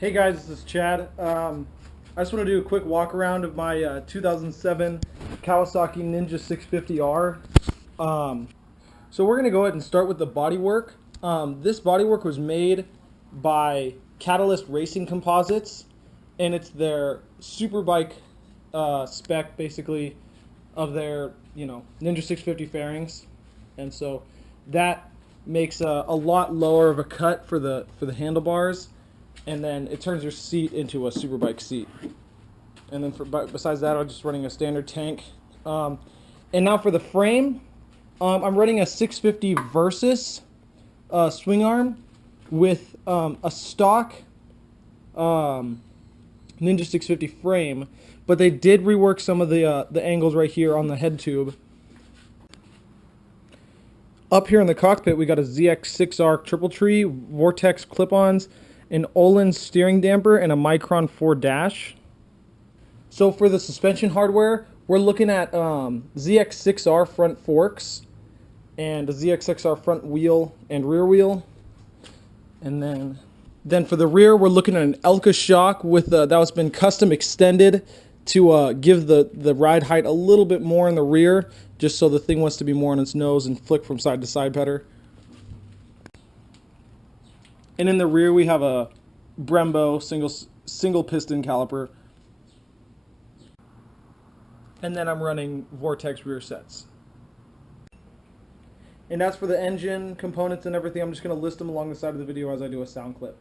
Hey guys, this is Chad. I just want to do a quick walk around of my 2007 Kawasaki Ninja 650R. So we're going to go ahead and start with the bodywork. This bodywork was made by Catalyst Racing Composites, and it's their Superbike spec, basically, of their Ninja 650 fairings, and so that makes a lot lower of a cut for the handlebars. And then it turns your seat into a Superbike seat. And then besides that, I'm just running a standard tank. And now for the frame, I'm running a 650 Versus swing arm with a stock Ninja 650 frame, but they did rework some of the angles right here on the head tube. Up here in the cockpit, we got a ZX6R Triple Tree, Vortex clip-ons, an Olin steering damper, and a Micron 4 dash. So for the suspension hardware, we're looking at ZX6R front forks and a ZX6R front wheel and rear wheel. And then for the rear, we're looking at an Elka shock with that's been custom extended to give the ride height a little bit more in the rear, just so the thing wants to be more on its nose and flick from side to side better. And in the rear, we have a Brembo single piston caliper. And then I'm running Vortex rear sets. And as for the engine components and everything, I'm just going to list them along the side of the video as I do a sound clip.